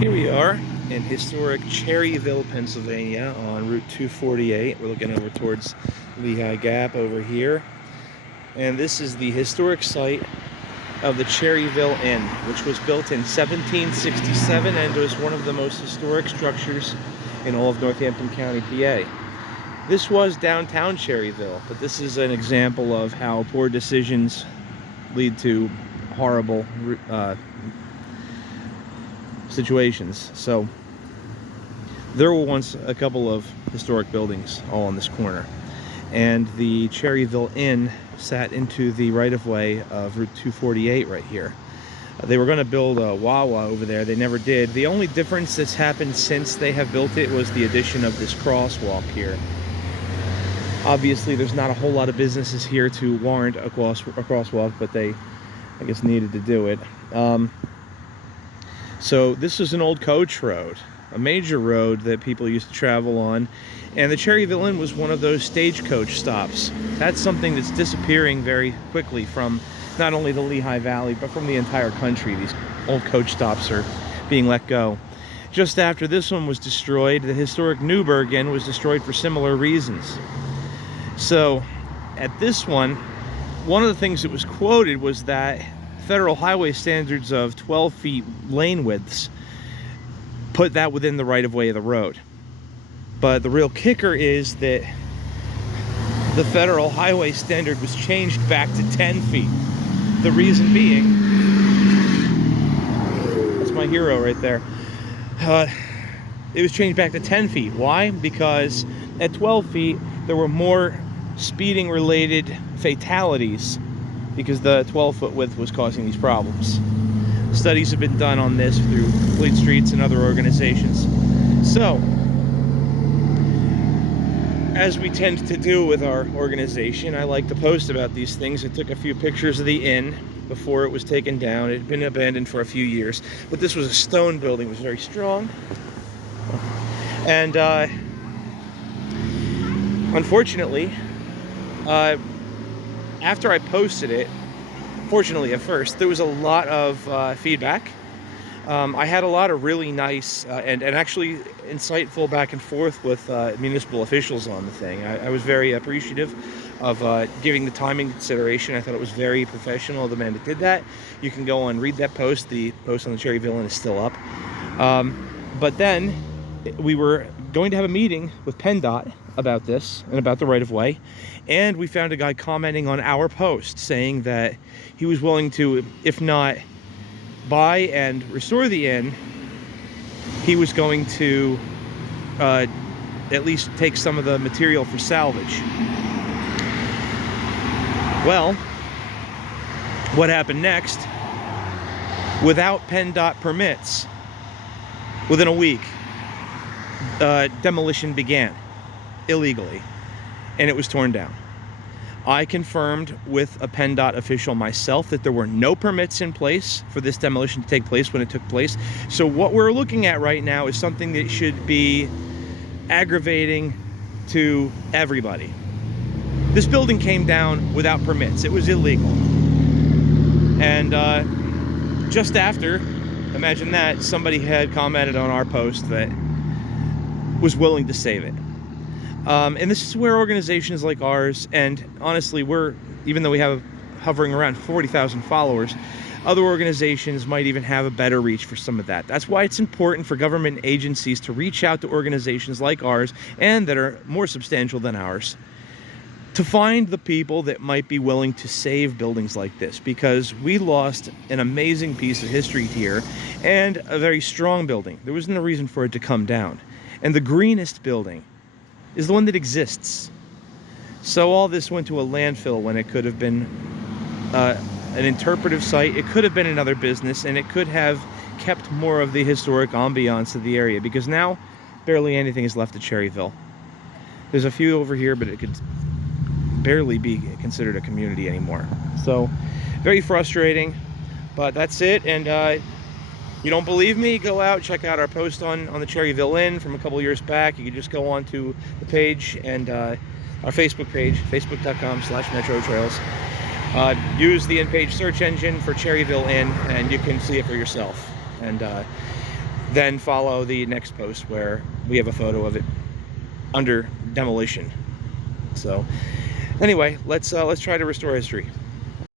Here we are in historic Cherryville, Pennsylvania on Route 248. We're looking over towards Lehigh Gap over here. And this is the historic site of the Cherryville Inn, which was built in 1767 and was one of the most historic structures in all of Northampton County, PA. This was downtown Cherryville, but this is an example of how poor decisions lead to horrible situations. So there were once a couple of historic buildings all on this corner, and the Cherryville Inn sat into the right-of-way of Route 248 right here. They were going to build a Wawa over there. They never did. The only difference that's happened since they have built it was the addition of this crosswalk here. Obviously there's not a whole lot of businesses here to warrant a crosswalk, but they, I guess, needed to do it. So this is an old coach road, a major road that people used to travel on, and the Cherryville Inn was one of those stagecoach stops. That's something that's disappearing very quickly from not only the Lehigh Valley, but from the entire country. These old coach stops are being let go. Just after this one was destroyed, the historic Newburg Inn was destroyed for similar reasons. So at this one of the things that was quoted was that federal highway standards of 12 feet lane widths put that within the right-of-way of the road. But the real kicker is that the federal highway standard was changed back to 10 feet. The reason being, that's my hero right there, it was changed back to 10 feet. Why? Because at 12 feet there were more speeding related fatalities, because the 12-foot width was causing these problems. Studies have been done on this through Complete Streets and other organizations. So, as we tend to do with our organization, I like to post about these things. I took a few pictures of the inn before it was taken down. It had been abandoned for a few years, but this was a stone building. It was very strong. And unfortunately, after I posted it, fortunately at first, there was a lot of feedback. I had a lot of really nice and actually insightful back and forth with municipal officials on the thing. I was very appreciative of giving the time and consideration. I thought it was very professional of the man that did that. You can go and read that post. The post on the Cherryville Inn is still up. But then we were going to have a meeting with PennDOT about this and about the right-of-way, and we found a guy commenting on our post saying that he was willing to, if not buy and restore the inn, he was going to at least take some of the material for salvage. Well, what happened next? Without PennDOT permits, within a week, demolition began illegally, and it was torn down. I confirmed with a PennDOT official myself that there were no permits in place for this demolition to take place when it took place. So what we're looking at right now is something that should be aggravating to everybody. This building came down without permits. It was illegal. And just after, imagine that, somebody had commented on our post that was willing to save it. And this is where organizations like ours, and honestly, even though we have hovering around 40,000 followers, other organizations might even have a better reach for some of that. That's why it's important for government agencies to reach out to organizations like ours, and that are more substantial than ours, to find the people that might be willing to save buildings like this, because we lost an amazing piece of history here and a very strong building. There wasn't a reason for it to come down. And the greenest building is the one that exists. So all this went to a landfill when it could have been an interpretive site. It could have been another business, and it could have kept more of the historic ambiance of the area, because now barely anything is left of Cherryville. There's a few over here, but it could barely be considered a community anymore. So very frustrating, but that's it. And you don't believe me? Go out, check out our post on the Cherryville Inn from a couple years back. You can just go on to the page and our Facebook page, facebook.com/metrotrails. Use the in-page search engine for Cherryville Inn, and you can see it for yourself. And then follow the next post where we have a photo of it under demolition. So anyway, let's try to restore history.